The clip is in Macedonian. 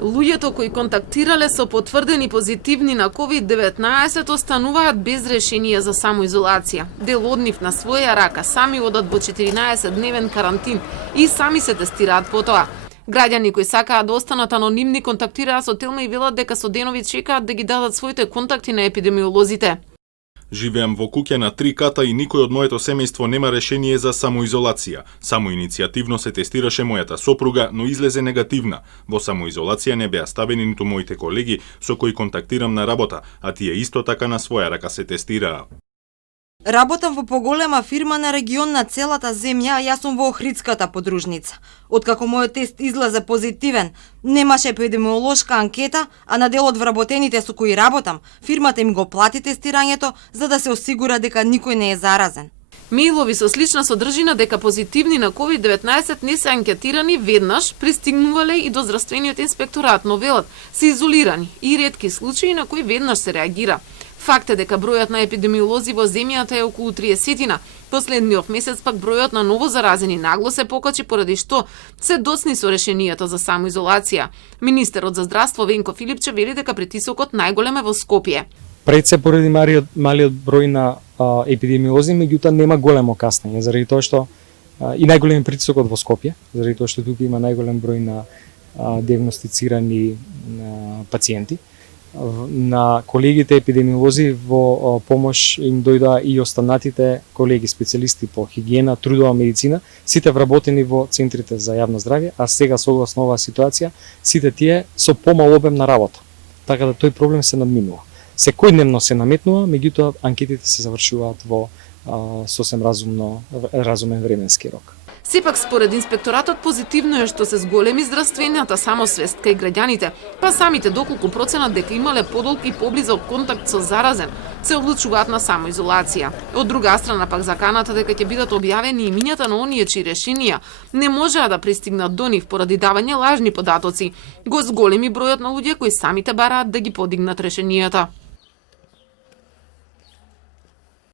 Луѓето кои контактирале со потврдени позитивни на COVID-19 остануваат без решение за самоизолација. Дел од нив на своја рака сами одат во 14-дневен карантин и сами се тестираат по тоа. Граѓани кои сакаат да останат анонимни контактираат со Телма и велат дека со денови чекаат да ги дадат своите контакти на епидемиолозите. Живеам во куќа на 3 ката и никој од моето семејство нема решение за самоизолација. Самоиницијативно се тестираше мојата сопруга, но излезе негативна. Во самоизолација не беа ставени ниту моите колеги со кои контактирам на работа, а тие исто така на своја рака се тестираа. Работам во поголема фирма на регион на целата земја, а јас сум во Охридската подружница. Откако мојот тест излезе позитивен, немаше епидемиолошка анкета, а на дел од вработените со кои работам, фирмата им го плати тестирањето за да се осигура дека никој не е заразен. Мејлови со слична содржина дека позитивни на COVID-19 не се анкетирани веднаш пристигнувале и до здравствениот инспекторат, но велат се изолирани и ретки случаи на кои веднаш се реагира. Факт е дека бројот на епидемиолози во земјата е околу 30-тина. Последниот месец пак бројот на ново заразени нагло се покачи поради што се доцни со решенијата за самоизолација. Министерот за здравство Венко Филипче вели дека притисокот најголем е во Скопје. Пред се поради малиот број на епидемиолози, меѓутоа нема големо каснење, заради тоа што и најголем притисокот во Скопје, заради тоа што тука има најголем број на диагностицирани пациенти. На колегите епидемиолози во помош им дојдоа и останатите колеги специјалисти по хигиена, трудова медицина, сите вработени во центрите за јавно здравје, а сега согласно оваа ситуација, сите тие со помал обем на работа. Така да тој проблем се надминува. Секојдневно се наметнува, меѓутоа анкетите се завршуваат во сосем разумен временски рок. Сепак според инспекторатот позитивно е што се зголеми здравствената самосвест кај граѓаните, па самите доколку проценат дека имале подолг и поблизок контакт со заразен, се одлучуваат на самоизолација. Од друга страна пак заканата дека ќе бидат објавени имињата на оние чии решенија не можеа да пристигнат до нив поради давање лажни податоци, го зголеми бројот на луѓе кои самите бараат да ги подигнат решенијата.